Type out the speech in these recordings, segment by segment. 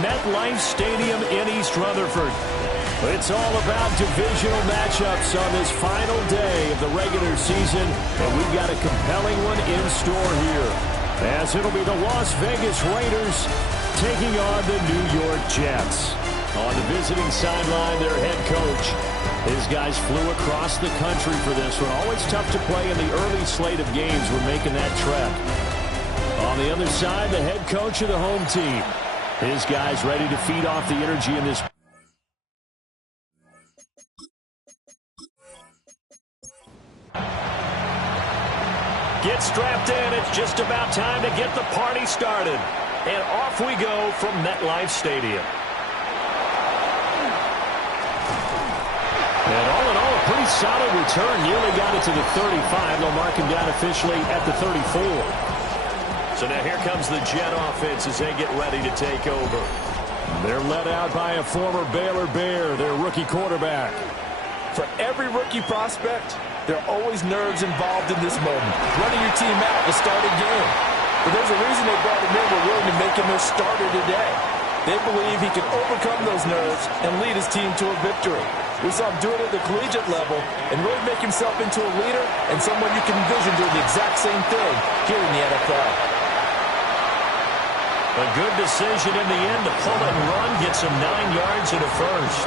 MetLife Stadium in East Rutherford. It's all about divisional matchups on this final day of the regular season, and we've got a compelling one in store here, as it'll be the Las Vegas Raiders taking on the New York Jets. On the visiting sideline, their head coach. His guys flew across the country for this one. Always tough to play in the early slate of games when making that trek. On the other side, the head coach of the home team. His guys ready to feed off the energy in this. Get strapped in. It's just about time to get the party started. And off we go from MetLife Stadium. And all in all, a pretty solid return. Nearly got it to the 35. They'll mark him down officially at the 34. So now here comes the Jet offense as they get ready to take over. They're led out by a former Baylor Bear, their rookie quarterback. For every rookie prospect, there are always nerves involved in this moment. Running your team out to start a game. But there's a reason they brought him in. We're willing to make him their starter today. They believe he can overcome those nerves and lead his team to a victory. We saw him do it at the collegiate level and really make himself into a leader and someone you can envision doing the exact same thing here in the NFL. A good decision in the end to pull and run, gets him 9 yards and a first.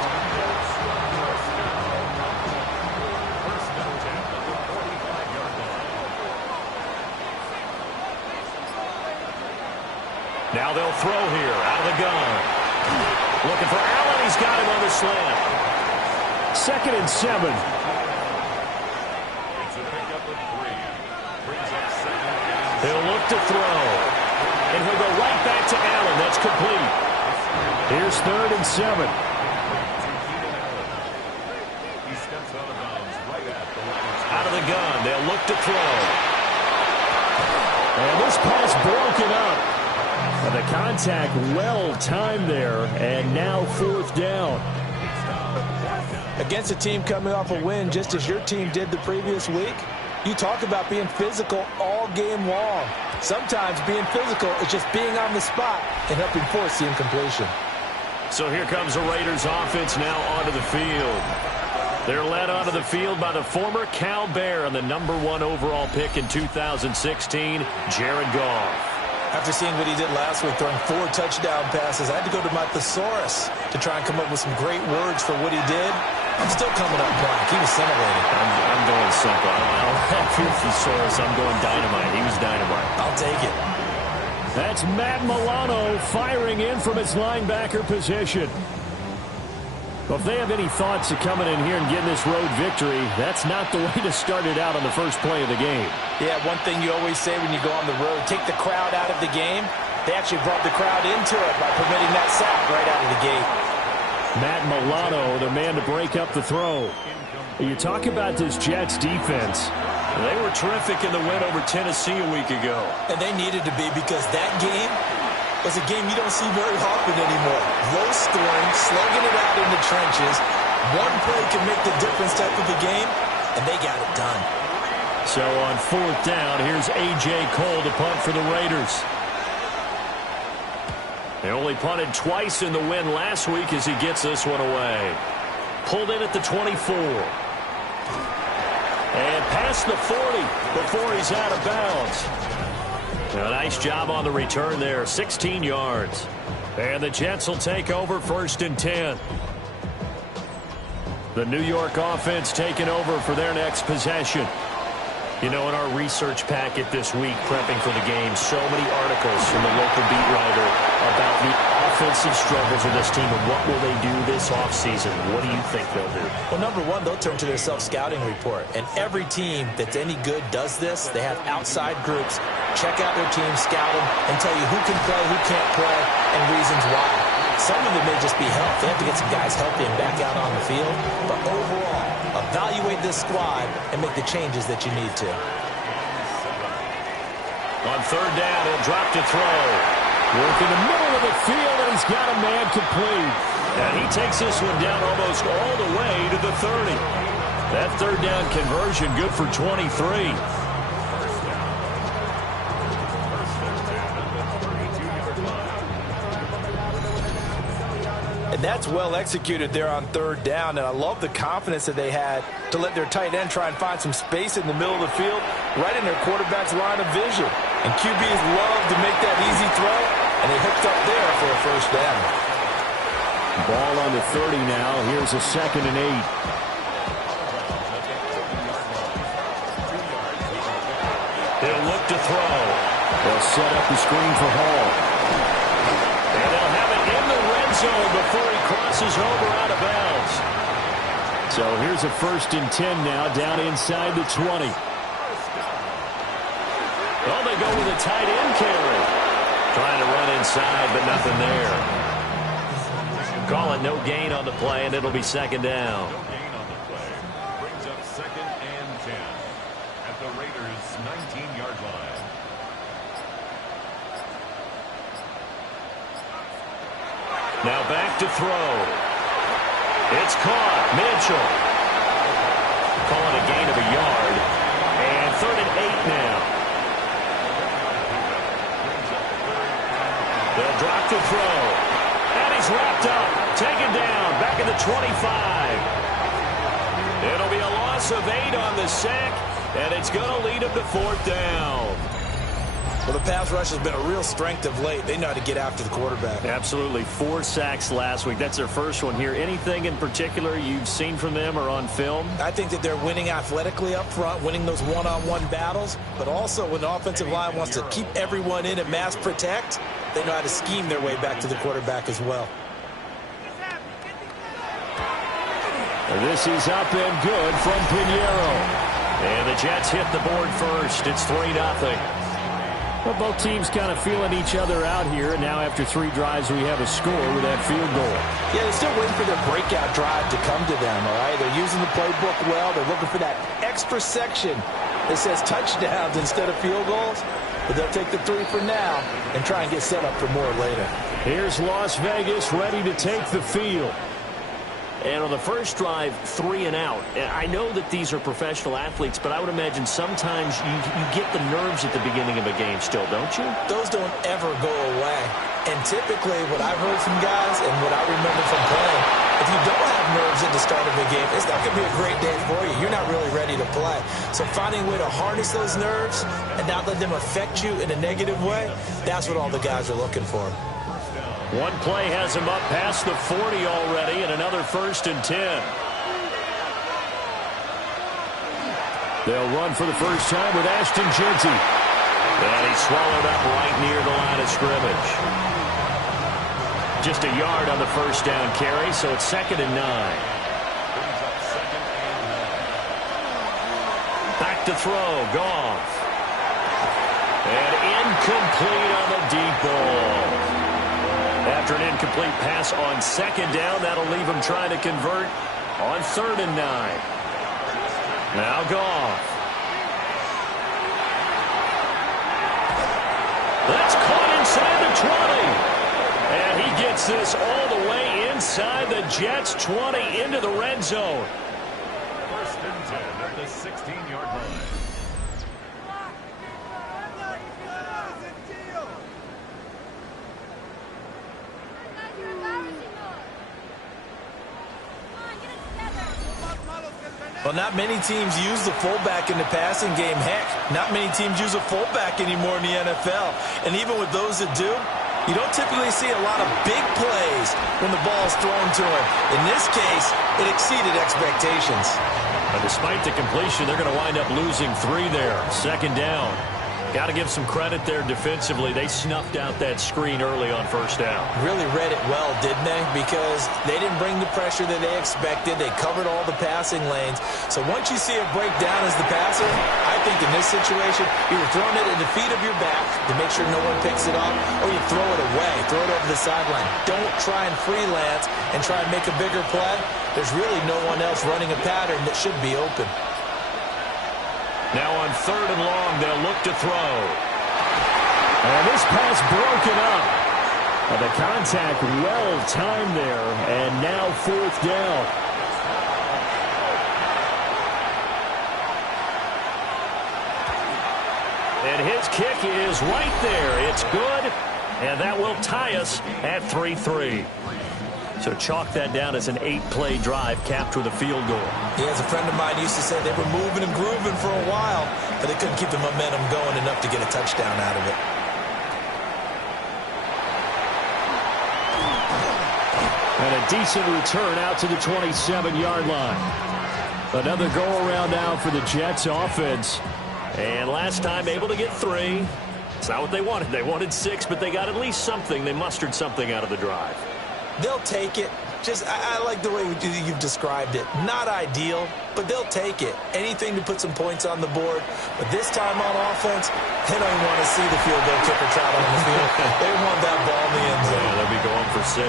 Now they'll throw here out of the gun. Looking for Allen. He's got him on the slant. 2nd and 7. He'll look to throw. And he'll go right back to Allen. That's complete. Here's 3rd and 7. Out of the gun. They'll look to throw. And this pass broken up. And the contact well timed there, and now 4th down. Against a team coming off a win just as your team did the previous week, you talk about being physical all game long. Sometimes being physical is just being on the spot and helping force the incompletion. So here comes the Raiders offense now onto the field. They're led onto the field by the former Cal Bear and the #1 overall pick in 2016, Jared Goff. After seeing what he did last week, throwing 4 touchdown passes, I had to go to my thesaurus to try and come up with some great words for what he did. I'm still coming up blank. He was scintillating. I'm going simple. I don't have your thesaurus. I'm going dynamite. He was dynamite. I'll take it. That's Matt Milano firing in from his linebacker position. Well, if they have any thoughts of coming in here and getting this road victory, that's not the way to start it out on the first play of the game. Yeah, one thing you always say when you go on the road, take the crowd out of the game. They actually brought the crowd into it by permitting that sack right out of the gate. Matt Milano, the man to break up the throw. You talk about this Jets defense. They were terrific in the win over Tennessee a week ago. And they needed to be, because that game was a game you don't see very often anymore. Low scoring, slugging it out in the trenches. One play can make the difference type of a game, and they got it done. So on 4th down, here's A.J. Cole to punt for the Raiders. They only punted twice in the win last week as he gets this one away. Pulled in at the 24. And past the 40 before he's out of bounds. A nice job on the return there, 16 yards. And the Jets will take over 1st and 10. The New York offense taking over for their next possession. You know, in our research packet this week, prepping for the game, so many articles from the local beat writer about the offensive struggles of this team and what will they do this offseason. What do you think they'll do? Well, number one, they'll turn to their self-scouting report. And every team that's any good does this. They have outside groups. Check out their team, scout them, and tell you who can play, who can't play, and reasons why. Some of it may just be health. They have to get some guys healthy and back out on the field. But overall, evaluate this squad and make the changes that you need to. On 3rd down, he'll drop to throw. Work in the middle of the field, and he's got a man complete. And he takes this one down almost all the way to the 30. That 3rd down conversion good for 23. And that's well executed there on third down. And I love the confidence that they had to let their tight end try and find some space in the middle of the field, right in their quarterback's line of vision. And QBs love to make that easy throw, and they hooked up there for a first down. Ball on the 30 now. Here's a 2nd and 8. He'll look to throw. They'll set up the screen for Hall. And they'll have it in the red zone before he crosses over out of bounds. So here's a 1st and 10 now, down inside the 20. Well, they go with a tight end carry. Trying to run inside, but nothing there. Call it no gain on the play, and it'll be 2nd down. No gain on the play. Brings up 2nd and 10 at the Raiders' 19-yard line. Now back to throw. It's caught. Mitchell. Call it a gain of a yard. And 3rd and 8 now. They'll drop the throw. And he's wrapped up. Taken down. Back at the 25. It'll be a loss of 8 on the sack. And it's going to lead him to 4th down. Well, the pass rush has been a real strength of late. They know how to get after the quarterback. Absolutely. 4 sacks last week. That's their first one here. Anything in particular you've seen from them or on film? I think that they're winning athletically up front, winning those one-on-one battles, but also when the offensive line wants to keep everyone in and mass protect, they know how to scheme their way back to the quarterback as well. This is up and good from Pinheiro. And the Jets hit the board first. It's 3-0. Well, both teams kind of feeling each other out here. And now after 3 drives, we have a score with that field goal. Yeah, they're still waiting for their breakout drive to come to them, all right? They're using the playbook well. They're looking for that extra section that says touchdowns instead of field goals. But they'll take the 3 for now and try and get set up for more later. Here's Las Vegas ready to take the field. And on the first drive, 3 and out. And I know that these are professional athletes, but I would imagine sometimes you get the nerves at the beginning of a game still, don't you? Those don't ever go away. And typically what I've heard from guys and what I remember from playing, if you don't have nerves at the start of a game, it's not going to be a great day for you. You're not really ready to play. So finding a way to harness those nerves and not let them affect you in a negative way, that's what all the guys are looking for. One play has him up past the 40 already, and another 1st and 10. They'll run for the first time with Ashton Jeanty. And he's swallowed up right near the line of scrimmage. Just a yard on the first down carry, so it's 2nd and 9. Back to throw, Goff. And incomplete on the deep ball. After an incomplete pass on 2nd down, that'll leave him trying to convert on 3rd and 9. Now Goff. That's caught inside the 20. And he gets this all the way inside the Jets' 20 into the red zone. 1st and 10 at the 16-yard line. Well, not many teams use the fullback in the passing game. Heck, not many teams use a fullback anymore in the NFL. And even with those that do, you don't typically see a lot of big plays when the ball is thrown to him. In this case, it exceeded expectations. But despite the completion, they're going to wind up losing 3 there. 2nd down. Got to give some credit there defensively. They snuffed out that screen early on 1st down. Really read it well, didn't they? Because they didn't bring the pressure that they expected. They covered all the passing lanes. So once you see a breakdown as the passer, I think in this situation, you're throwing it at the feet of your back to make sure no one picks it up, or you throw it away, throw it over the sideline. Don't try and freelance and try and make a bigger play. There's really no one else running a pattern that should be open. Now on 3rd and long, they'll look to throw. And this pass broken up. And the contact well timed there. And now 4th down. And his kick is right there. It's good. And that will tie us at 3-3. So chalk that down as an 8-play drive capped with a field goal. Yeah, as a friend of mine used to say, they were moving and grooving for a while, but they couldn't keep the momentum going enough to get a touchdown out of it. And a decent return out to the 27-yard line. Another go-around now for the Jets offense. And last time able to get 3. It's not what they wanted. They wanted 6, but they got at least something. They mustered something out of the drive. They'll take it. I like the way you've described it. Not ideal, but they'll take it. Anything to put some points on the board. But this time on offense, they don't even want to see the field goal kicker trot on the field. They want that ball in the end zone. Yeah, they'll be going for 6.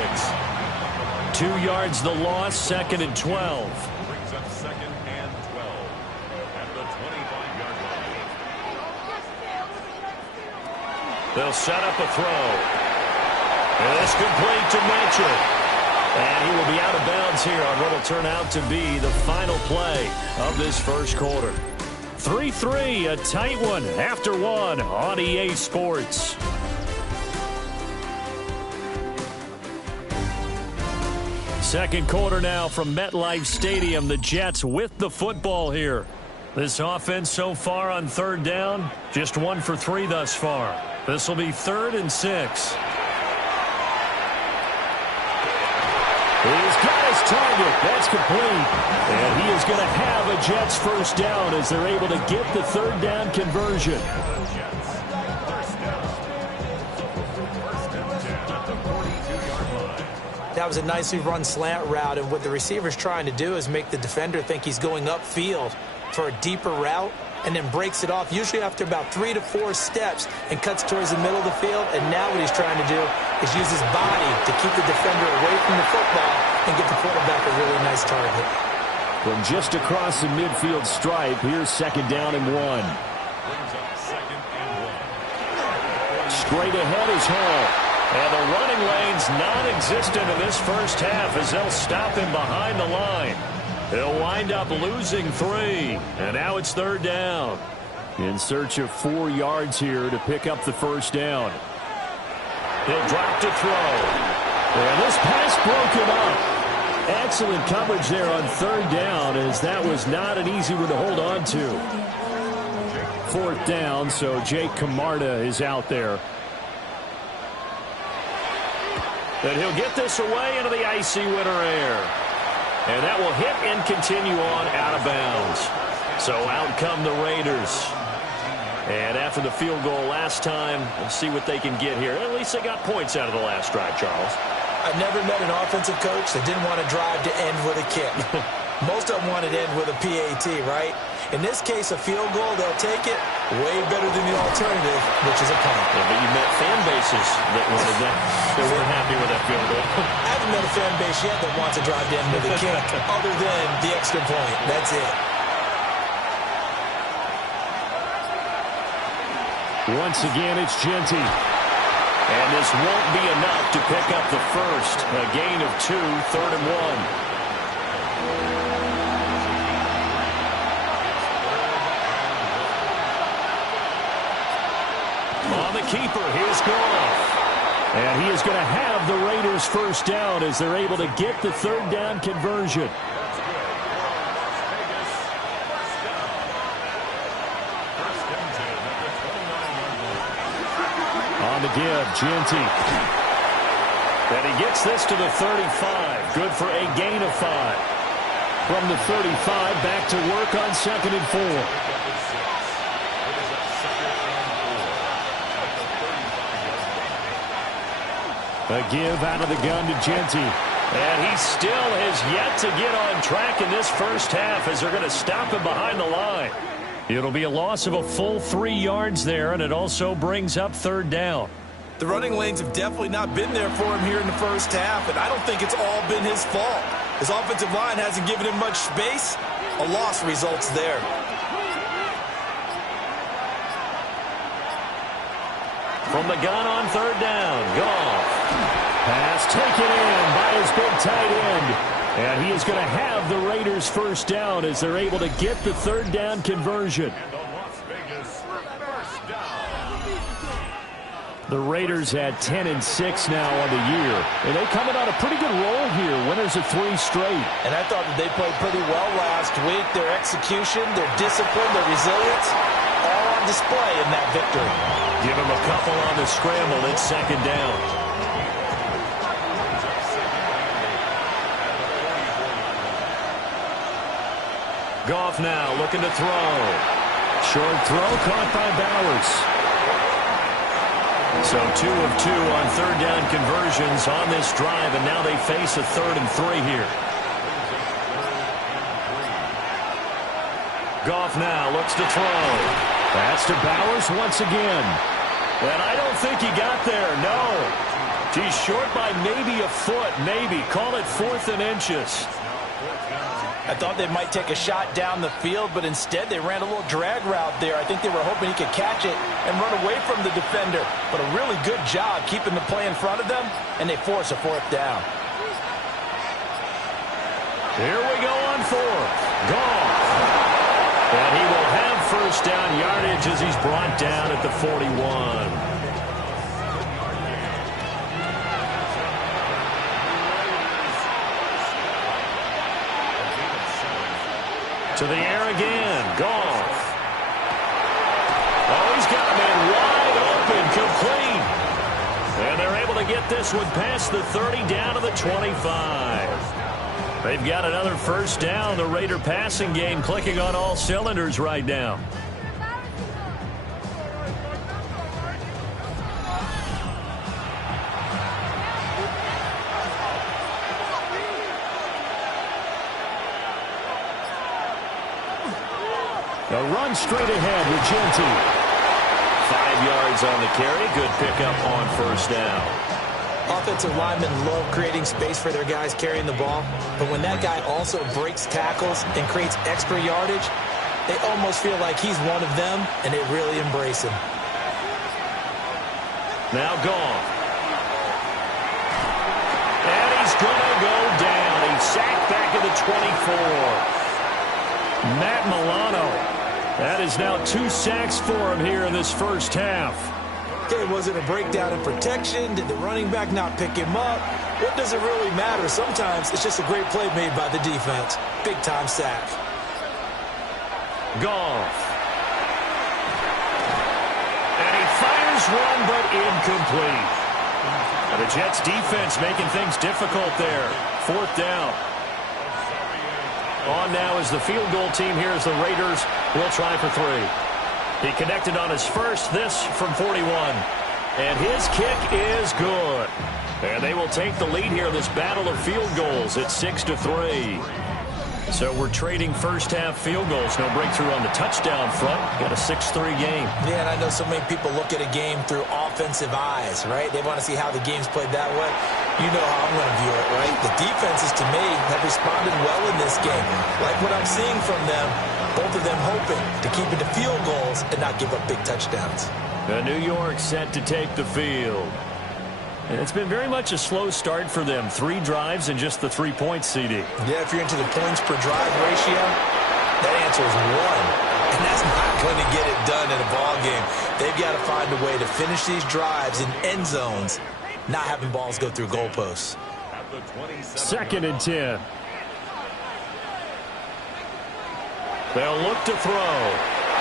2 yards the loss, 2nd and 12. Brings up 2nd and 12 at the 25-yard line. They'll set up a throw. And it's complete to Mitchell. And he will be out of bounds here on what will turn out to be the final play of this first quarter. 3-3, a tight one after 1 on EA Sports. Second quarter now from MetLife Stadium. The Jets with the football here. This offense so far on 3rd down, just 1 for 3 thus far. This will be 3rd and 6. He's got his target. That's complete. And he is going to have a Jets first down as they're able to get the 3rd down conversion. That was a nicely run slant route, and what the receiver's trying to do is make the defender think he's going upfield for a deeper route, and then breaks it off, usually after about 3 to 4 steps, and cuts towards the middle of the field. And now what he's trying to do is use his body to keep the defender away from the football and get the quarterback a really nice target. From just across the midfield stripe, here's 2nd down and 1. Brings up 2nd and 1. Straight ahead is Hall. And the running lane's non-existent in this first half as they'll stop him behind the line. He'll wind up losing 3. And now it's 3rd down. In search of 4 yards here to pick up the first down. He'll drop to throw. And this pass broken up. Excellent coverage there on 3rd down, as that was not an easy one to hold on to. 4th down, so Jake Camarda is out there. And he'll get this away into the icy winter air. And that will hit and continue on out of bounds. So out come the Raiders. And after the field goal last time, we'll see what they can get here. At least they got points out of the last drive, Charles. I've never met an offensive coach that didn't want to drive to end with a kick. Most of them wanted to end with a PAT, right? In this case, a field goal, they'll take it way better than the alternative, which is a punt. Yeah, but you met fan bases that wanted that. They weren't happy with that field goal. I haven't met a fan base yet that wants to drive to end with a kick other than the extra point. That's it. Once again, it's Genty. And this won't be enough to pick up the first. A gain of 2, 3rd and 1. On the keeper, here's Goff. And he is going to have the Raiders first down as they're able to get the 3rd down conversion. On the give, Genty. And he gets this to the 35. Good for a gain of 5. From the 35, back to work on 2nd and 4. A give out of the gun to Genty. And he still has yet to get on track in this first half as they're going to stop him behind the line. It'll be a loss of a full 3 yards there, and it also brings up 3rd down. The running lanes have definitely not been there for him here in the first half, and I don't think it's all been his fault. His offensive line hasn't given him much space. A loss results there. From the gun on 3rd down, Goff. Pass taken in by his big tight end. And he is going to have the Raiders first down as they're able to get the 3rd down conversion. The Raiders at 10-6 now on the year. And they come in on a pretty good roll here. Winners of 3 straight. And I thought that they played pretty well last week. Their execution, their discipline, their resilience, all on display in that victory. Give them a couple on the scramble. It's second down. Goff now looking to throw. Short throw caught by Bowers. So 2 of 2 on third down conversions on this drive, and now they face a 3rd and 3 here. Goff now looks to throw. That's to Bowers once again. And I don't think he got there, no. He's short by maybe a foot, maybe. Call it 4th and inches. I thought they might take a shot down the field, but instead they ran a little drag route there. I think they were hoping he could catch it and run away from the defender. But a really good job keeping the play in front of them, and they force a 4th down. Here we go on 4th. Goff. And he will have first down yardage as he's brought down at the 41. To the air again. Goff. Oh, he's got a man wide open, complete. And they're able to get this one past the 30 down to the 25. They've got another first down. The Raider passing game clicking on all cylinders right now. A run straight ahead with Genty. 5 yards on the carry. Good pickup on first down. Offensive linemen love creating space for their guys carrying the ball, but when that guy also breaks tackles and creates extra yardage, they almost feel like he's one of them, and they really embrace him. Now Goff. And he's going to go down. He's sacked back at the 24. Matt Milano. That is now 2 sacks for him here in this first half. Okay, was it a breakdown in protection? Did the running back not pick him up? What does it really matter? Sometimes it's just a great play made by the defense. Big-time sack. Goff. And he fires one, but incomplete. The Jets defense making things difficult there. 4th down. On now is the field goal team here as the Raiders will try for 3. He connected on his first, this from 41. And his kick is good. And they will take the lead here in this battle of field goals at 6-3. So we're trading first half field goals. No breakthrough on the touchdown front. Got a 6-3 game. Yeah, and I know so many people look at a game through offensive eyes, right? They want to see how the game's played that way. You know how I'm going to view it, right? The defenses, to me, have responded well in this game. Like what I'm seeing from them, both of them hoping to keep it to field goals and not give up big touchdowns. New York set to take the field. And it's been very much a slow start for them. 3 drives and just the 3 points, CD. Yeah, if you're into the points per drive ratio, that answer is 1. And that's not going to get it done in a ball game. They've got to find a way to finish these drives in end zones, not having balls go through goalposts. 2nd and 10. They'll look to throw.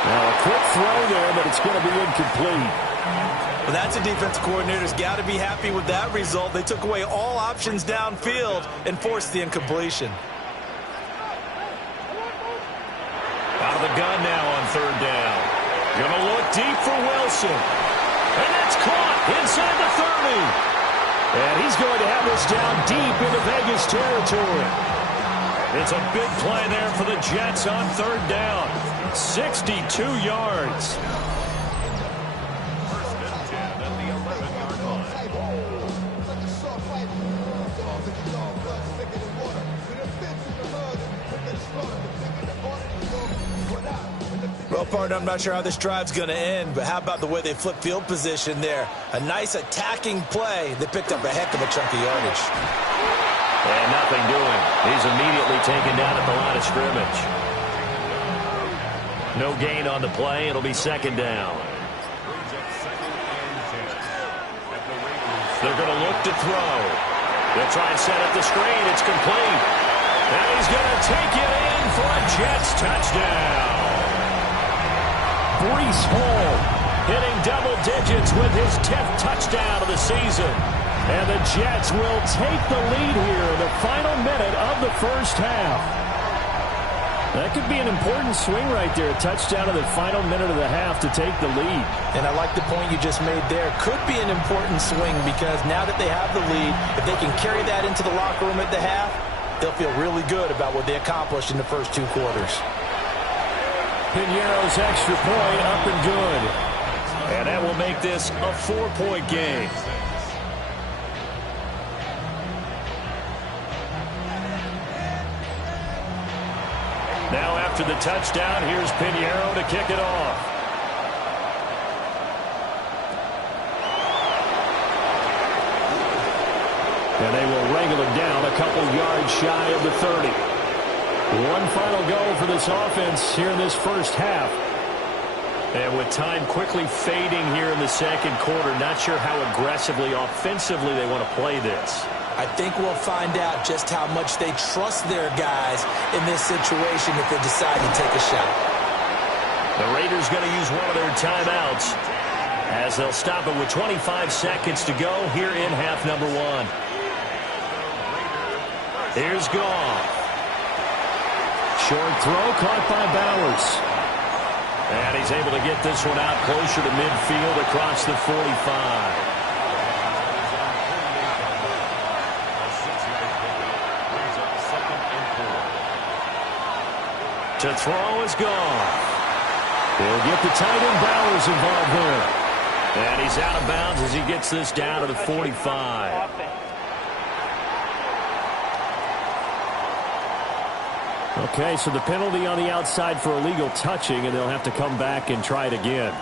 Now a quick throw there, but it's going to be incomplete. Well, that's a defense coordinator's got to be happy with that result. They took away all options downfield and forced the incompletion. Out of the gun now on 3rd down. Going to look deep for Wilson. And that's caught inside the 30. And he's going to have this down deep into Vegas territory. It's a big play there for the Jets on 3rd down. 62 yards. Well, partner, I'm not sure how this drive's going to end, but how about the way they flip field position there? A nice attacking play. They picked up a heck of a chunk of yardage. And nothing doing. He's immediately taken down at the line of scrimmage. No gain on the play. It'll be 2nd down. They're going to look to throw. They'll try and set up the screen. It's complete. And he's going to take it in for a Jets touchdown. Breece Hall hitting double digits with his 10th touchdown of the season. And the Jets will take the lead here in the final minute of the first half. That could be an important swing right there. A touchdown in the final minute of the half to take the lead. And I like the point you just made there. Could be an important swing because now that they have the lead, if they can carry that into the locker room at the half, they'll feel really good about what they accomplished in the first 2 quarters. Piñeiro's extra point up and good. And that will make this a 4-point game. Now after the touchdown, here's Piñeiro to kick it off. And they will wrangle him down a couple yards shy of the 30. One final go for this offense here in this first half. And with time quickly fading here in the second quarter, not sure how aggressively, offensively they want to play this. I think we'll find out just how much they trust their guys in this situation if they decide to take a shot. The Raiders going to use one of their timeouts as they'll stop it with 25 seconds to go here in half number 1. Here's Goff. Short throw caught by Bowers. And he's able to get this one out closer to midfield across the 45. To throw is gone. He'll get the tight end Bowers involved there. And he's out of bounds as he gets this down to the 45. Okay, so the penalty on the outside for illegal touching, and they'll have to come back and try it again.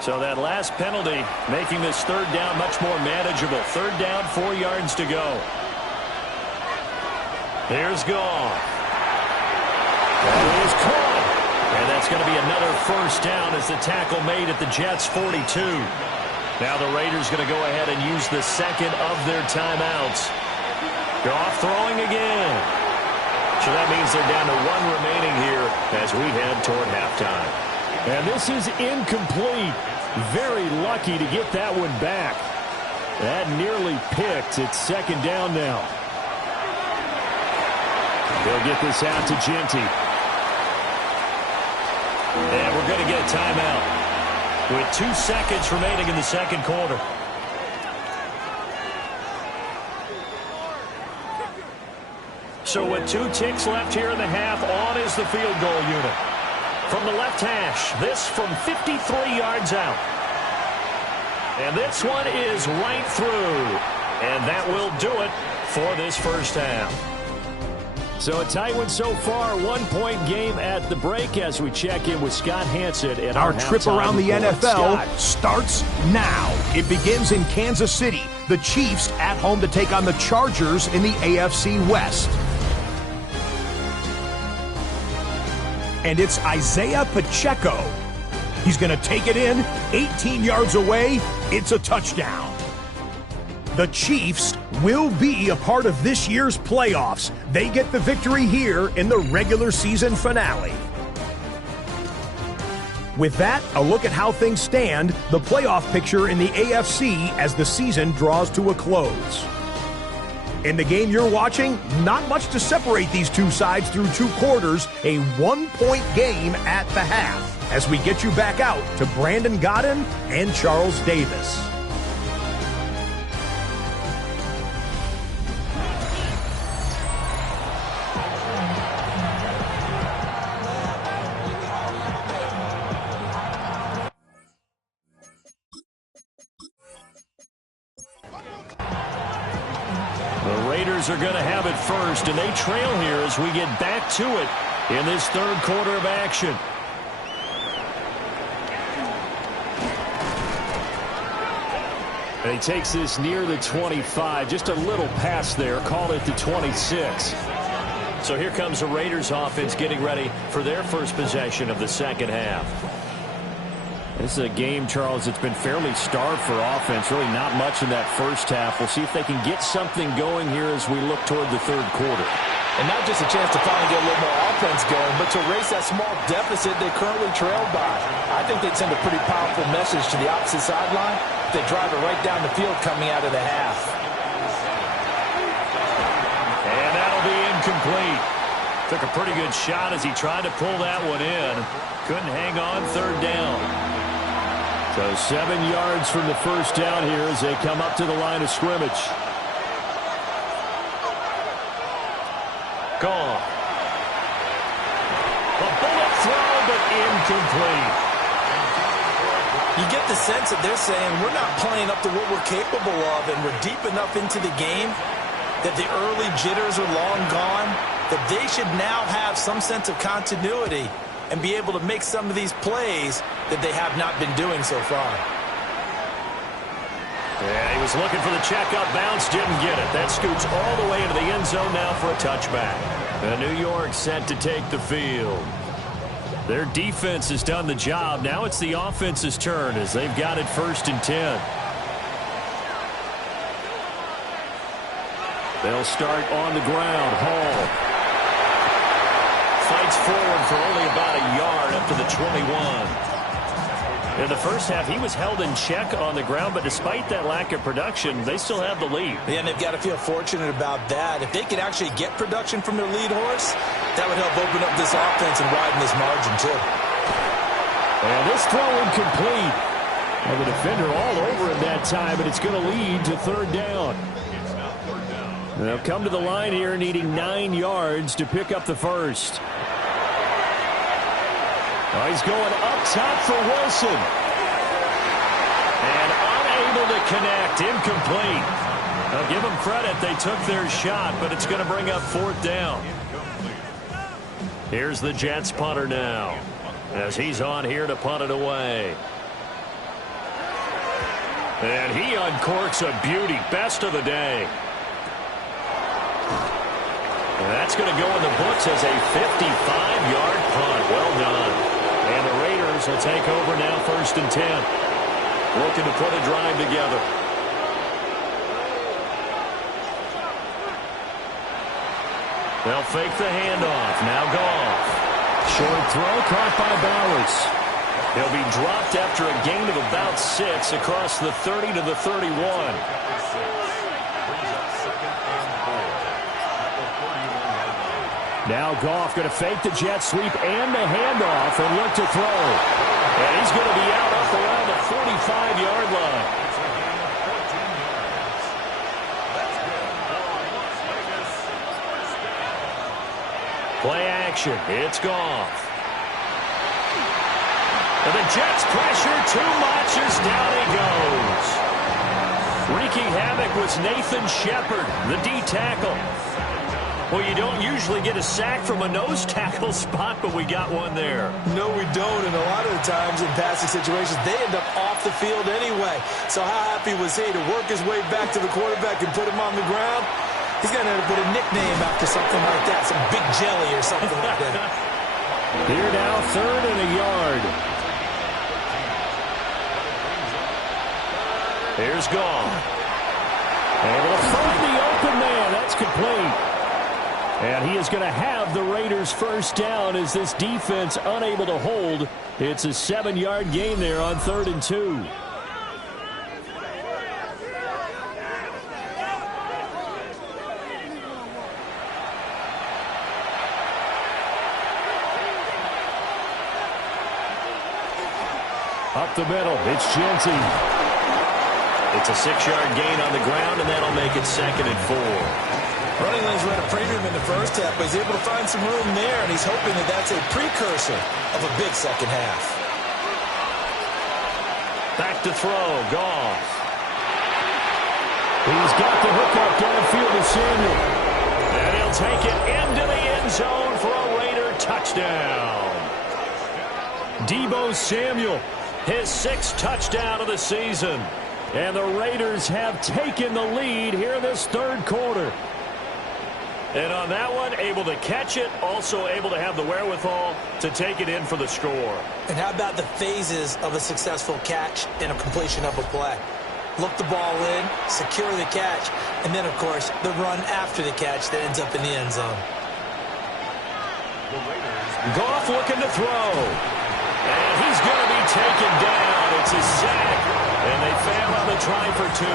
So that last penalty making this third down much more manageable. Third down, 4 yards to go. Here's Goff. That is caught. And that's going to be another first down as the tackle made at the Jets' 42. Now the Raiders going to go ahead and use the second of their timeouts. Goff throwing again. So that means they're down to 1 remaining here as we head toward halftime. And this is incomplete. Very lucky to get that one back. That nearly picked. It's second down now. They'll get this out to Genty. And we're going to get a timeout with 2 seconds remaining in the second quarter. So with 2 ticks left here in the half, on is the field goal unit. From the left hash, this from 53 yards out. And this one is right through. And that will do it for this first half. So a tight one so far, 1-point game at the break as we check in with Scott Hansen. And our trip around the NFL starts now. It begins in Kansas City. The Chiefs at home to take on the Chargers in the AFC West. And it's Isaiah Pacheco. He's going to take it in, 18 yards away. It's a touchdown. The Chiefs will be a part of this year's playoffs. They get the victory here in the regular season finale. With that, a look at how things stand, the playoff picture in the AFC as the season draws to a close. In the game you're watching, not much to separate these two sides through 2 quarters, a 1-point game at the half, as we get you back out to Brandon Godden and Charles Davis. Are going to have it first, and they trail here as we get back to it in this third quarter of action. And he takes this near the 25, just a little pass there, call it the 26. So here comes the Raiders offense getting ready for their first possession of the second half. This is a game, Charles, that's been fairly starved for offense. Really not much in that first half. We'll see if they can get something going here as we look toward the third quarter. And not just a chance to finally get a little more offense going, but to erase that small deficit they currently trailed by. I think they'd send a pretty powerful message to the opposite sideline if they drive it right down the field coming out of the half. And that'll be incomplete. Took a pretty good shot as he tried to pull that one in. Couldn't hang on third down. So 7 yards from the first down here as they come up to the line of scrimmage. Gone. A bullet throw, but incomplete. You get the sense that they're saying we're not playing up to what we're capable of, and we're deep enough into the game that the early jitters are long gone, that they should now have some sense of continuity and be able to make some of these plays that they have not been doing so far. Yeah, he was looking for the checkup bounce, didn't get it. That scoots all the way into the end zone now for a touchback. And New York set to take the field. Their defense has done the job. Now it's the offense's turn as they've got it 1st and 10. They'll start on the ground. Hall fights forward for only about a yard up to the 21. In the first half, he was held in check on the ground, but despite that lack of production, they still have the lead. Yeah, and they've got to feel fortunate about that. If they could actually get production from their lead horse, that would help open up this offense and widen this margin, too. And this throw incomplete. And the defender all over him that time, and it's going to lead to third down. They'll come to the line here needing 9 yards to pick up the first. He's going up top for Wilson. And unable to connect. Incomplete. I'll give them credit. They took their shot, but it's going to bring up 4th down. Here's the Jets punter now as he's on here to punt it away. And he uncorks a beauty. Best of the day. And that's going to go in the books as a 55-yard punt. Well done. And the Raiders will take over now 1st and 10. Looking to put a drive together. They'll fake the handoff. Now Goff. Short throw caught by Bowers. He'll be dropped after a gain of about 6 across the 30 to the 31. Now Goff going to fake the jet sweep and the handoff and look to throw. And he's going to be out up around the 45-yard line. Play action. It's Goff. And the Jets pressure too much as down he goes. Wreaking havoc was Nathan Shepard, the D tackle. Well, you don't usually get a sack from a nose tackle spot, but we got one there. No, we don't, and a lot of the times in passing situations, they end up off the field anyway. So how happy was he to work his way back to the quarterback and put him on the ground? He's going to have to put a nickname after something like that, some Big Jelly or something like that. Here now, 3rd and a yard. Here's Goff. Able to find the open man. That's complete. And he is going to have the Raiders' first down as this defense unable to hold. It's a 7-yard gain there on 3rd and 2. Up the middle, it's Genty. It's a 6-yard gain on the ground, and that'll make it 2nd and 4. Running lanes were at a premium in the first half, but he's able to find some room there, and he's hoping that that's a precursor of a big second half. Back to throw, Goff. He's got the hookup downfield to Samuel. And he'll take it into the end zone for a Raider touchdown. Deebo Samuel, his 6th touchdown of the season. And the Raiders have taken the lead here in this third quarter. And on that one, able to catch it, also able to have the wherewithal to take it in for the score. And how about the phases of a successful catch and a completion of a play? Look the ball in, secure the catch, and then, of course, the run after the catch that ends up in the end zone. Goff looking to throw. And he's going to be taken down. It's a sack. And they fail on the try for 2.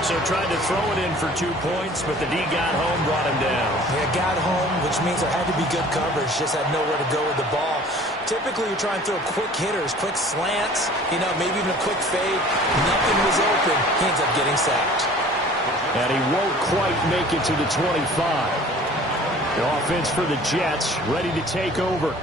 So tried to throw it in for 2 points, but the D got home, brought him down. Yeah, got home, which means there had to be good coverage. Just had nowhere to go with the ball. Typically, you try and throw quick hitters, quick slants, maybe even a quick fade. Nothing was open. He ends up getting sacked. And he won't quite make it to the 25. The offense for the Jets ready to take over.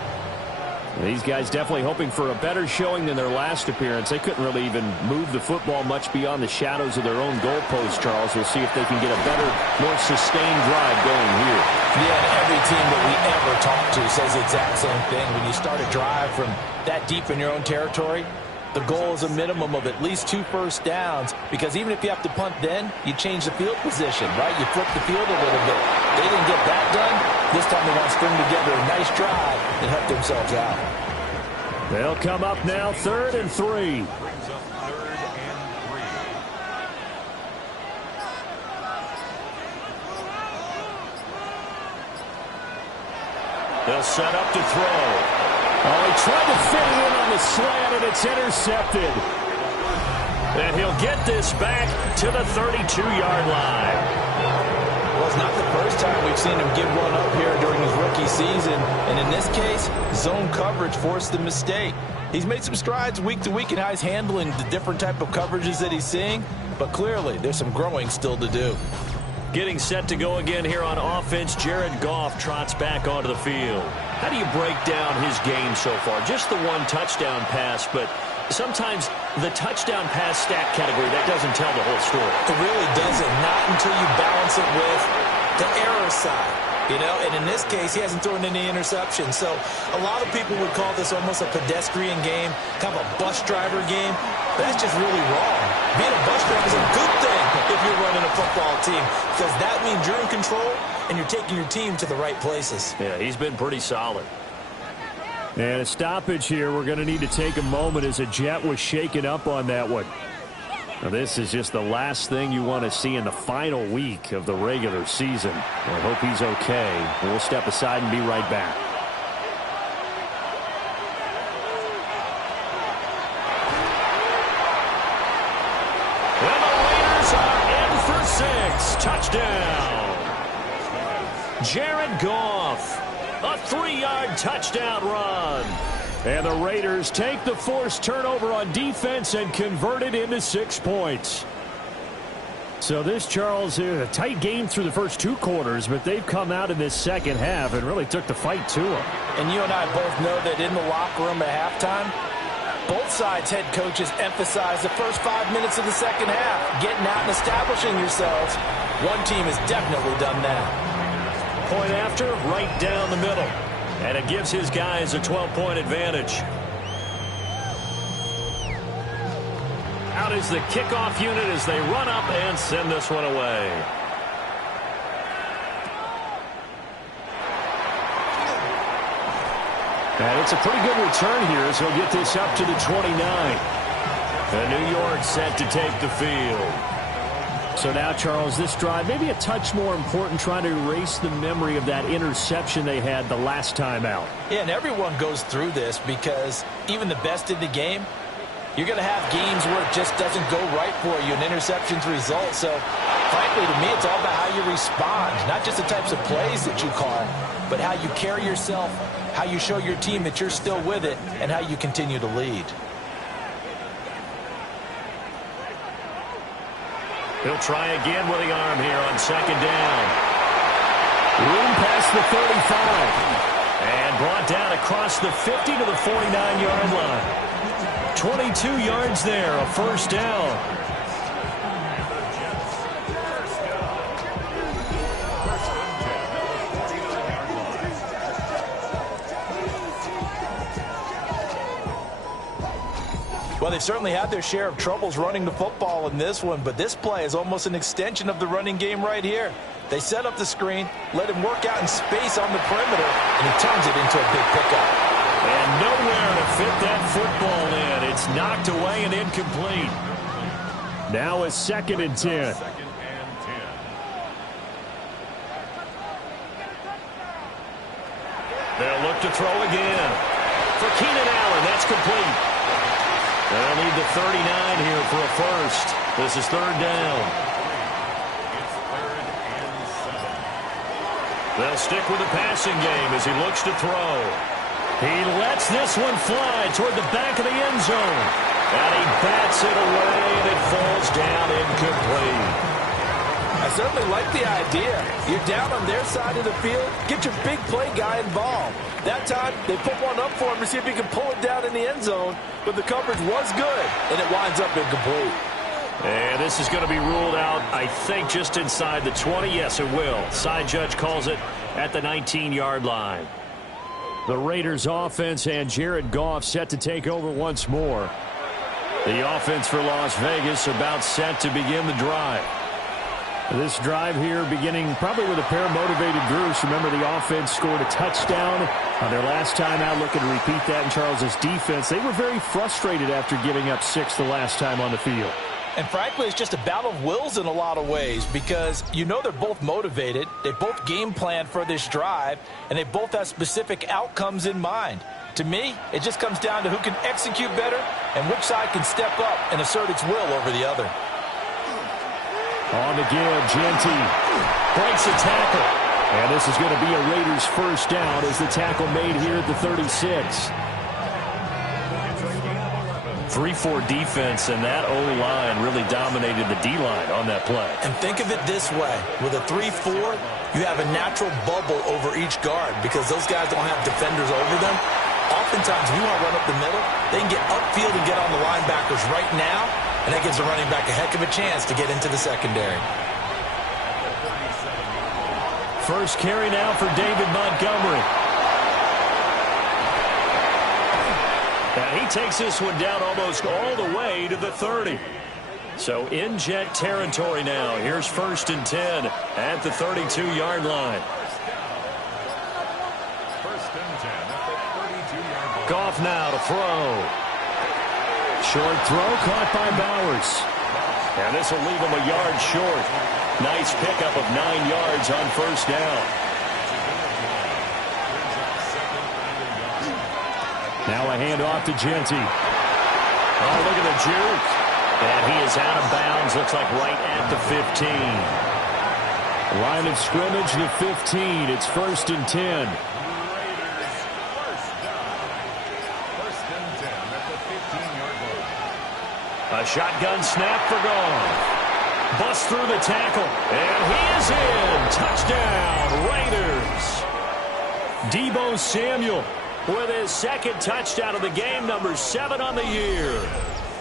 These guys definitely hoping for a better showing than their last appearance. They couldn't really even move the football much beyond the shadows of their own goalpost, Charles. We'll see if they can get a better, more sustained drive going here. Yeah, and every team that we ever talk to says the exact same thing. When you start a drive from that deep in your own territory, the goal is a minimum of at least 2 first downs, because even if you have to punt then, you change the field position, right? You flip the field a little bit. They didn't get that done. This time they want to string together a nice drive and help themselves out. They'll come up now 3rd and 3. Brings up 3rd and 3. They'll set up to throw. Oh, he tried to fit it in on the slant, and it's intercepted. And he'll get this back to the 32-yard line. Well, it's not the first time we've seen him give one up here during his rookie season. And in this case, zone coverage forced the mistake. He's made some strides week to week in how he's handling the different type of coverages that he's seeing. But clearly, there's some growing still to do. Getting set to go again here on offense, Jared Goff trots back onto the field. How do you break down his game so far? Just the 1 touchdown pass, but sometimes the touchdown pass stat category, that doesn't tell the whole story. It really doesn't. Not until you balance it with the error side. And in this case, he hasn't thrown any interceptions. So a lot of people would call this almost a pedestrian game, kind of a bus driver game. That's just really wrong. Being a bus driver is a good thing if you're running a football team, because that means you're in control and you're taking your team to the right places. Yeah, he's been pretty solid. And a stoppage here. We're going to need to take a moment as a Jet was shaken up on that one. Now, this is just the last thing you want to see in the final week of the regular season. I hope he's okay. We'll step aside and be right back. And the Raiders are in for 6. Touchdown. Jared Goff. A 3-yard touchdown run. And the Raiders take the forced turnover on defense and convert it into 6 points. So this, Charles, is a tight game through the first 2 quarters, but they've come out in this second half and really took the fight to them. And you and I both know that in the locker room at halftime, both sides' head coaches emphasize the first 5 minutes of the second half, getting out and establishing yourselves. One team has definitely done that. Point after, right down the middle. And it gives his guys a 12-point advantage. Out is the kickoff unit as they run up and send this one away. And it's a pretty good return here as he'll get this up to the 29. And New York set to take the field. So now, Charles, this drive, maybe a touch more important, trying to erase the memory of that interception they had the last time out. Yeah, and everyone goes through this because even the best in the game, you're going to have games where it just doesn't go right for you, and interceptions result. So, frankly, to me, it's all about how you respond, not just the types of plays that you call, but how you carry yourself, how you show your team that you're still with it, and how you continue to lead. He'll try again with the arm here on second down. Room past the 35. And brought down across the 50 to the 49-yard line. 22 yards there, a first down. Well, they've certainly had their share of troubles running the football in this one, but this play is almost an extension of the running game right here. They set up the screen, let him work out in space on the perimeter, and he turns it into a big pickup. And nowhere to fit that football in. It's knocked away and incomplete. Now a 2nd and 10. They'll look to throw again. For Keenan Allen, that's complete. They'll need the 39 here for a first. This is 3rd down. It's 3rd and 7. They'll stick with the passing game as he looks to throw. He lets this one fly toward the back of the end zone. And he bats it away, and it falls down incomplete. I certainly like the idea. You're down on their side of the field. Get your big play guy involved. That time, they put one up for him to see if he can pull it down in the end zone. But the coverage was good, and it winds up incomplete. And this is going to be ruled out, I think, just inside the 20. Yes, it will. Side judge calls it at the 19-yard line. The Raiders offense and Jared Goff set to take over once more. The offense for Las Vegas about set to begin the drive. This drive here beginning probably with a pair of motivated groups. Remember, the offense scored a touchdown on their last time out, looking to repeat that in Charles's defense. They were very frustrated after giving up 6 the last time on the field. And frankly, it's just a battle of wills in a lot of ways because you know they're both motivated. They both game plan for this drive, and they both have specific outcomes in mind. To me, it just comes down to who can execute better and which side can step up and assert its will over the other. On the give, Genty breaks a tackle. And this is going to be a Raiders first down as the tackle made here at the 36. 3-4 defense, and that O-line really dominated the D-line on that play. And think of it this way. With a 3-4, you have a natural bubble over each guard because those guys don't have defenders over them. Oftentimes, if you want to run up the middle, they can get upfield and get on the linebackers right now, and that gives the running back a heck of a chance to get into the secondary. First carry now for David Montgomery. And he takes this one down almost all the way to the 30. So in jet territory now. Here's 1st and 10 at the 32-yard line. Goff now to throw. Short throw caught by Bowers. And this will leave him a yard short. Nice pickup of 9 yards on first down. Now a handoff to Genty. Oh, look at the juke. And he is out of bounds. Looks like right at the 15. Line of scrimmage, the 15. It's 1st and 10. A shotgun snap for Goff. Bust through the tackle. And he is in. Touchdown, Raiders. Deebo Samuel with his 2nd touchdown of the game, number 7 on the year.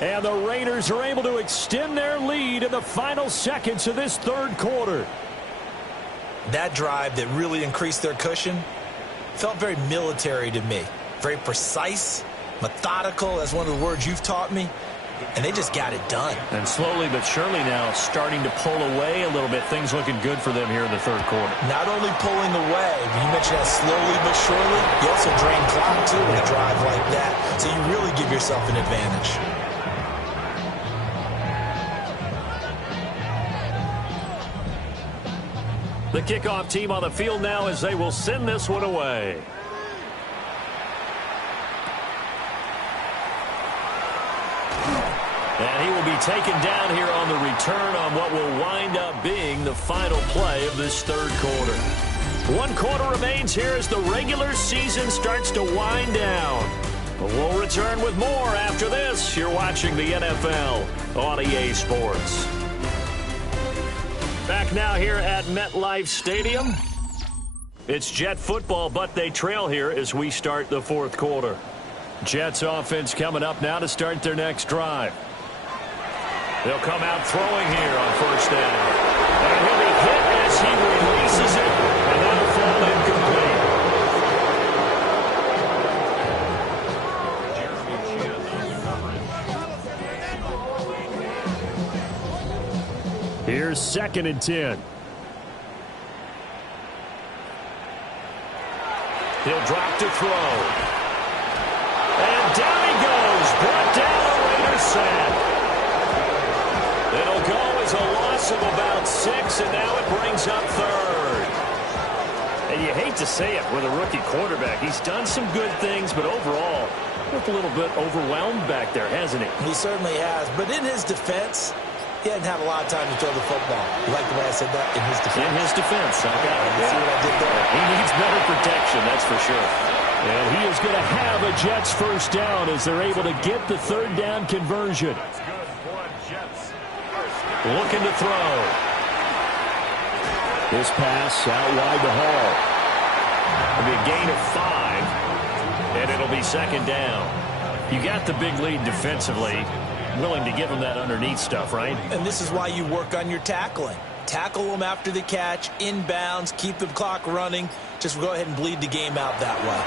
And the Raiders are able to extend their lead in the final seconds of this 3rd quarter. That drive that really increased their cushion felt very military to me. Very precise, methodical. That's one of the words you've taught me. And they just got it done. And slowly but surely now starting to pull away a little bit. Things looking good for them here in the 3rd quarter. Not only pulling away, but you mentioned that slowly but surely, you also drain clock too with a drive like that. So you really give yourself an advantage. The kickoff team on the field now as they will send this one away. And he will be taken down here on the return on what will wind up being the final play of this 3rd quarter. 1 quarter remains here as the regular season starts to wind down. But we'll return with more after this. You're watching the NFL on EA Sports. Back now here at MetLife Stadium. It's Jet football, but they trail here as we start the 4th quarter. Jets offense coming up now to start their next drive. They'll come out throwing here on 1st down. And he'll be hit as he releases it, and that'll fall incomplete. 2nd and 10. He'll drop to throw. And down he goes. Brought down the Raiders sack. It'll go as a loss of about 6, and now it brings up 3rd. And you hate to say it with a rookie quarterback. He's done some good things, but overall, looked a little bit overwhelmed back there, hasn't he? He certainly has. But in his defense, he hadn't had a lot of time to throw the football. You like the way I said that? In his defense? In his defense. I got it. See what I did there? He needs better protection, that's for sure. And he is going to have a Jets first down as they're able to get the 3rd down conversion. That's good for Jets. Looking to throw. This pass out wide to Hall. It'll be a gain of 5, and it'll be 2nd down. You got the big lead defensively, willing to give him that underneath stuff, right? And this is why you work on your tackling. Tackle them after the catch, inbounds, keep the clock running. Just go ahead and bleed the game out that way.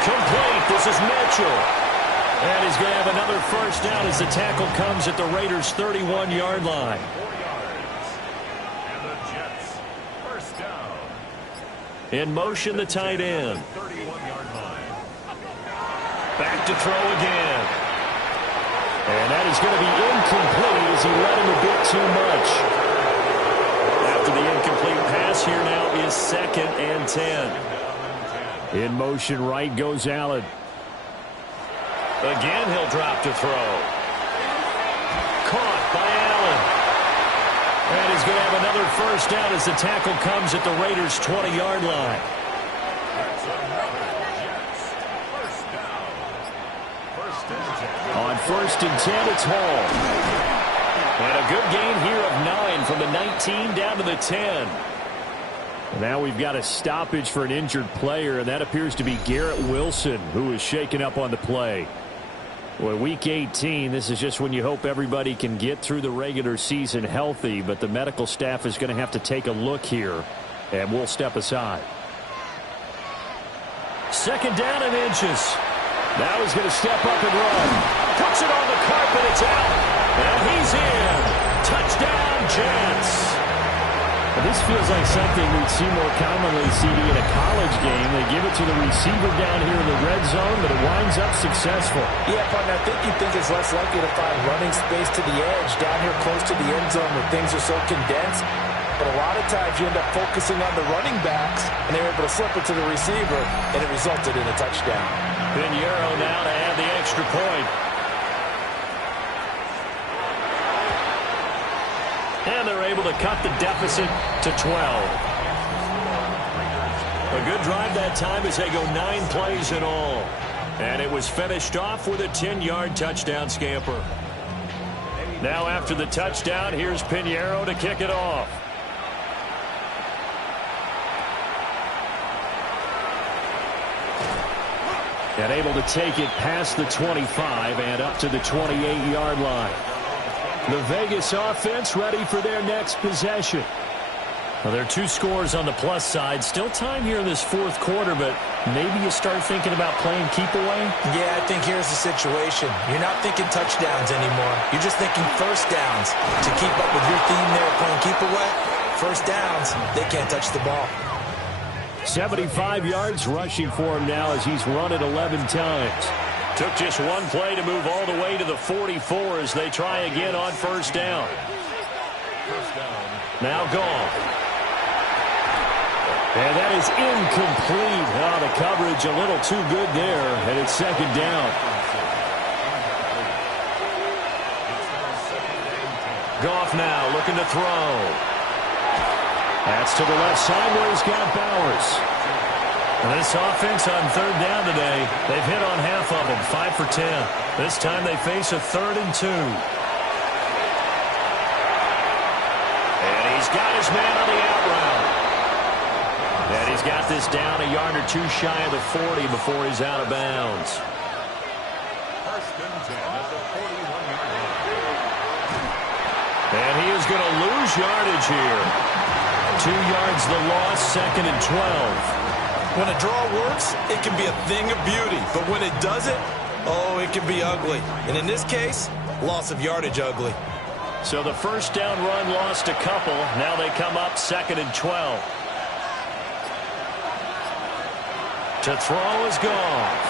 Complete. This is Mitchell. And he's going to have another first down as the tackle comes at the Raiders' 31-yard line. 4 yards. And the Jets first down. In motion, the tight end. 31-yard line. Back to throw again. And that is going to be incomplete as he let him a bit too much. After the incomplete pass, here now is 2nd and 10. In motion, right goes Allen. Again, he'll drop to throw. Caught by Allen. And he's going to have another first down as the tackle comes at the Raiders' 20-yard line. That's another Jets first down. First and 10. On 1st and 10, it's Hall. And a good gain here of 9 from the 19 down to the 10. Now we've got a stoppage for an injured player, and that appears to be Garrett Wilson, who is shaken up on the play. Well, Week 18, this is just when you hope everybody can get through the regular season healthy, but the medical staff is going to have to take a look here, and we'll step aside. 2nd down and inches. Now he's going to step up and run. Puts it on the carpet. It's out. And he's in. Touchdown, Jets. This feels like something we'd see more commonly, CD, in a college game. They give it to the receiver down here in the red zone, but it winds up successful. Yeah, partner, I think you think it's less likely to find running space to the edge down here close to the end zone where things are so condensed. But a lot of times you end up focusing on the running backs, and they're able to slip it to the receiver, and it resulted in a touchdown. Pinheiro now to add the extra point. And they're able to cut the deficit to 12. A good drive that time as they go 9 plays in all. And it was finished off with a 10-yard touchdown scamper. Now after the touchdown, here's Pinheiro to kick it off. And able to take it past the 25 and up to the 28-yard line. The Vegas offense ready for their next possession. Well, there are 2 scores on the plus side. Still time here in this 4th quarter, but maybe you start thinking about playing keep away? Yeah, I think here's the situation. You're not thinking touchdowns anymore. You're just thinking first downs. To keep up with your theme there playing keep away, first downs, they can't touch the ball. 75 yards rushing for him now as he's run it 11 times. Took just 1 play to move all the way to the 44 as they try again on first down. First down. Now gone. And that is incomplete. Oh, the coverage a little too good there, and it's 2nd down. Goff now looking to throw. That's to the left side where he's got Bowers. And this offense on 3rd down today, they've hit on half of them, 5 for 10. This time they face a 3rd and 2. And he's got his man on the out route. And he's got this down a yard or 2 shy of the 40 before he's out of bounds. First and 10 at the 41-yard line. And he is going to lose yardage here. 2 yards the loss, 2nd and 12. When a draw works, it can be a thing of beauty. But when it doesn't, oh, it can be ugly. And in this case, loss of yardage ugly. So the first down run lost a couple. Now they come up 2nd and 12. To throw is Goff.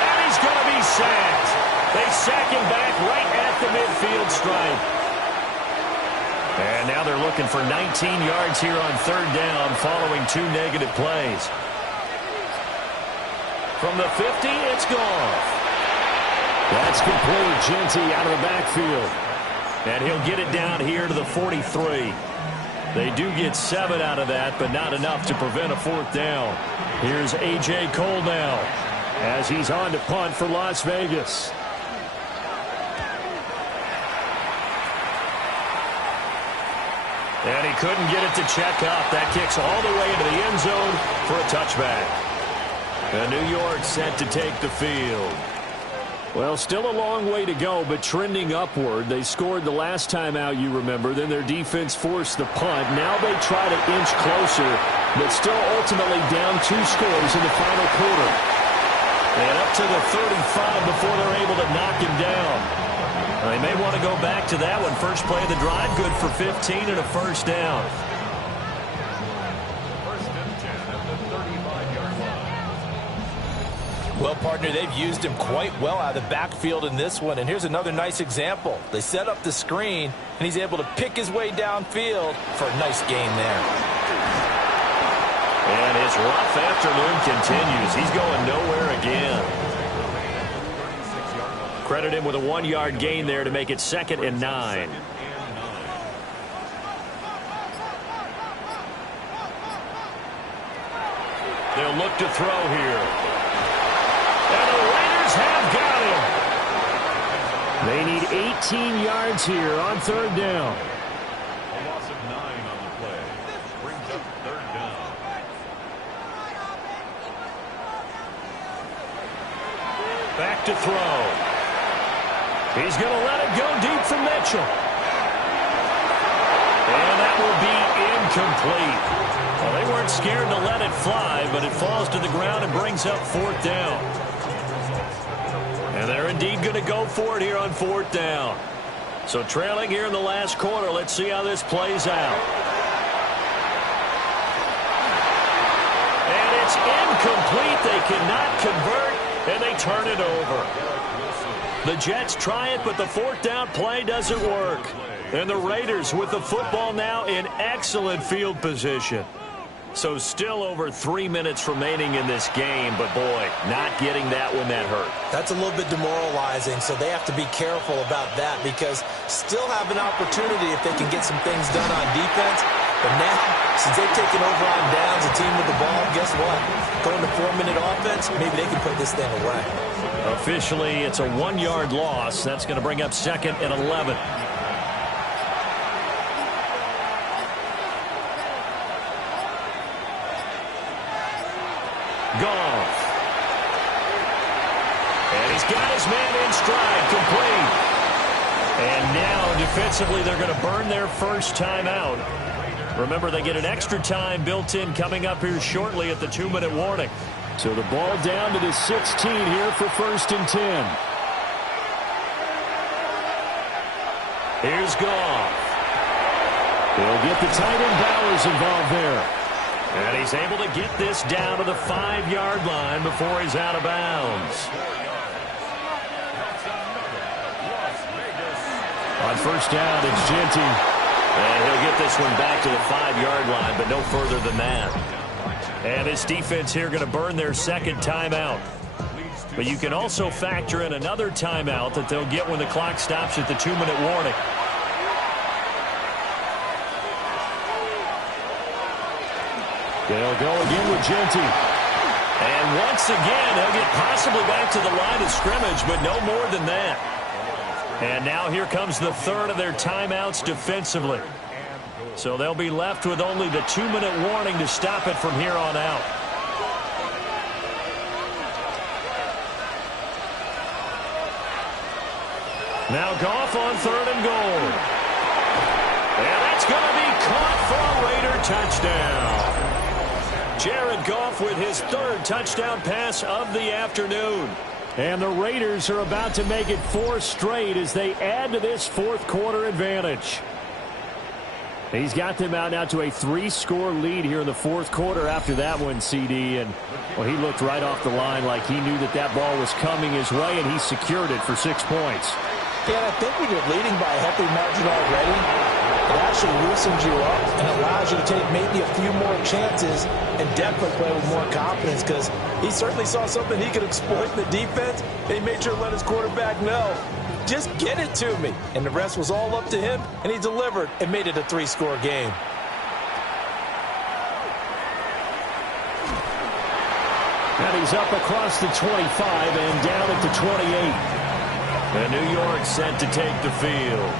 And he's going to be sacked. They sack him back right at the midfield stripe. And now they're looking for 19 yards here on 3rd down following 2 negative plays. From the 50, it's Goff. That's complete. Genty out of the backfield. And he'll get it down here to the 43. They do get 7 out of that, but not enough to prevent a 4th down. Here's A.J. Cole now as he's on to punt for Las Vegas. And he couldn't get it to check up. That kicks all the way into the end zone for a touchback. And New York set to take the field. Well, still a long way to go, but trending upward. They scored the last time out, you remember. Then their defense forced the punt. Now they try to inch closer, but still ultimately down 2 scores in the final quarter. And up to the 35 before they're able to knock him down. They may want to go back to that one. First play of the drive, good for 15 and a first down. First and 10 at the 35-yard line. Well, partner, they've used him quite well out of the backfield in this one. And here's another nice example. They set up the screen, and he's able to pick his way downfield for a nice gain there. And his rough afternoon continues. He's going nowhere again. Credit him with a 1-yard gain there to make it 2nd and 9. They'll look to throw here. And the Raiders have got him. They need 18 yards here on 3rd down. A loss of 9 on the play. Brings up 3rd down. Back to throw. He's going to let it go deep from Mitchell. And that will be incomplete. Well, they weren't scared to let it fly, but it falls to the ground and brings up 4th down. And they're indeed going to go for it here on 4th down. So trailing here in the last quarter, let's see how this plays out. And it's incomplete. They cannot convert, and they turn it over. The Jets try it, but the 4th down play doesn't work. And the Raiders with the football now in excellent field position. So still over 3 minutes remaining in this game, but boy, not getting that one that hurt. That's a little bit demoralizing, so they have to be careful about that because still have an opportunity if they can get some things done on defense. But now, since they've taken over on downs, a team with the ball, guess what? Going to 4-minute offense, maybe they can put this thing away. Officially, it's a 1-yard loss. That's going to bring up 2nd and 11. Goff. And he's got his man in stride, complete. And now, defensively, they're going to burn their first timeout. Remember, they get an extra time built in coming up here shortly at the 2-minute warning. So the ball down to the 16 here for 1st and 10. Here's Goff. They'll get the tight end Bowers involved there. And he's able to get this down to the 5-yard line before he's out of bounds. On 1st down, it's Genty. And he'll get this one back to the 5-yard line, but no further than that. And this defense here going to burn their 2nd timeout. But you can also factor in another timeout that they'll get when the clock stops at the 2-minute warning. They'll go again with Genty. And once again, they'll get possibly back to the line of scrimmage, but no more than that. And now here comes the 3rd of their timeouts defensively. So they'll be left with only the 2-minute warning to stop it from here on out. Now Goff on 3rd and goal. And that's going to be caught for a Raider touchdown. Jared Goff with his 3rd touchdown pass of the afternoon. And the Raiders are about to make it 4 straight as they add to this fourth quarter advantage. He's got them out now to a 3-score lead here in the fourth quarter after that one, CD. And, well, he looked right off the line like he knew that that ball was coming his way, and he secured it for 6 points. Yeah, and I think when you're leading by a healthy margin already, it actually loosens you up and allows you to take maybe a few more chances and definitely play with more confidence, because he certainly saw something he could exploit in the defense, and he made sure to let his quarterback know, just get it to me. And the rest was all up to him, and he delivered and made it a 3-score game. And he's up across the 25 and down at the 28. And New York set to take the field.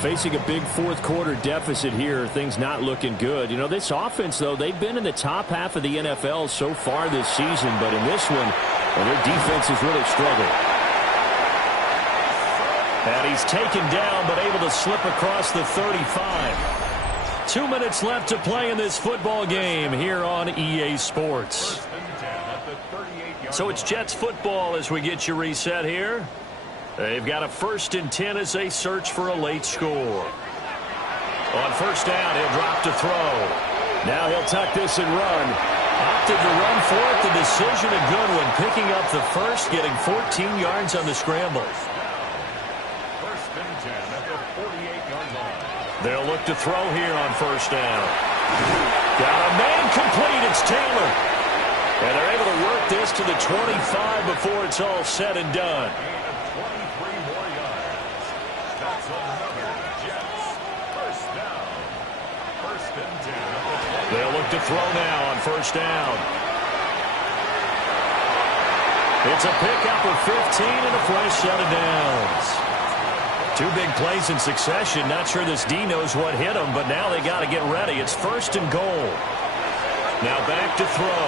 Facing a big fourth quarter deficit here, things not looking good. You know, this offense, though, they've been in the top half of the NFL so far this season, but in this one, well, their defense has really struggled. And he's taken down, but able to slip across the 35. 2 minutes left to play in this football game here on EA Sports. So it's Jets football as we get you reset here. They've got a 1st and 10 as they search for a late score. On first down, he'll drop to throw. Now he'll tuck this and run. Opted to run for it. The decision a good one. Picking up the first, getting 14 yards on the scramble. 1st and 10 at the 48-yard line. They'll look to throw here on first down. Got a man complete. It's Taylor. And they're able to work this to the 25 before it's all said and done. They'll look to throw now on first down. It's a pickup of 15 and a fresh set of downs. 2 big plays in succession. Not sure this D knows what hit him, but now they got to get ready. It's 1st and goal. Now back to throw.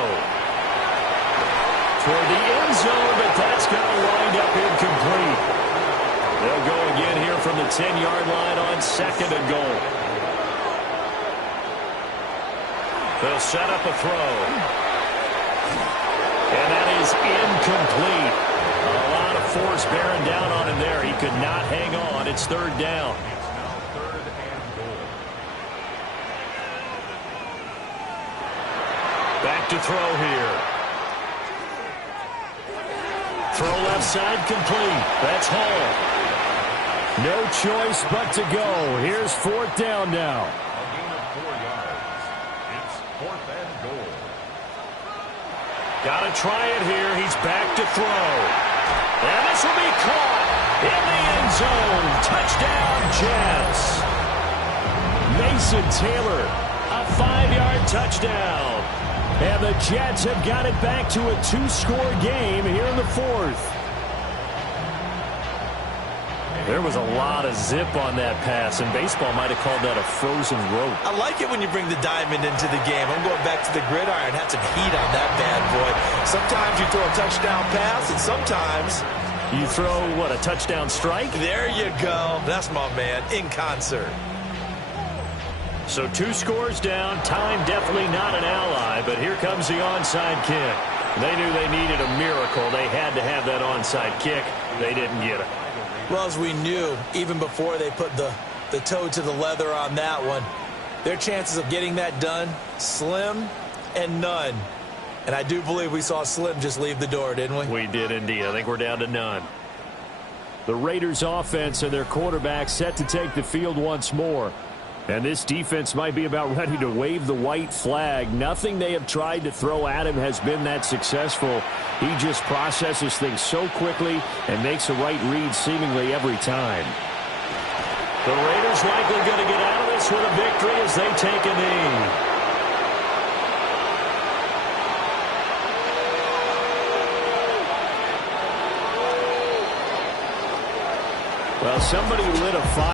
Toward the end zone, but that's going to wind up incomplete. They'll go again here from the 10-yard line on 2nd and goal. They'll set up a throw. And that is incomplete. A lot of force bearing down on him there. He could not hang on. It's 3rd down. It's now 3rd and goal. Back to throw here. Throw left side complete. That's Hall. No choice but to go. Here's 4th down now. A gain of 4 yards. It's 4th and goal. Got to try it here. He's back to throw. And this will be caught in the end zone. Touchdown, Jets. Mason Taylor, a 5-yard touchdown. And the Jets have got it back to a 2-score game here in the 4th. There was a lot of zip on that pass, and baseball might have called that a frozen rope. I like it when you bring the diamond into the game. I'm going back to the gridiron. Had some heat on that bad boy. Sometimes you throw a touchdown pass, and sometimes you throw, what, a touchdown strike? There you go. That's my man, in concert. So 2 scores down. Time definitely not an ally, but here comes the onside kick. They knew they needed a miracle. They had to have that onside kick. They didn't get it. Well, as we knew, even before they put the toe to the leather on that one, their chances of getting that done, slim and none. And I do believe we saw Slim just leave the door, didn't we? We did indeed. I think we're down to none. The Raiders offense and their quarterback set to take the field once more. And this defense might be about ready to wave the white flag. Nothing they have tried to throw at him has been that successful. He just processes things so quickly and makes the right read seemingly every time. The Raiders likely going to get out of this with a victory as they take a knee. Well, somebody lit a fire.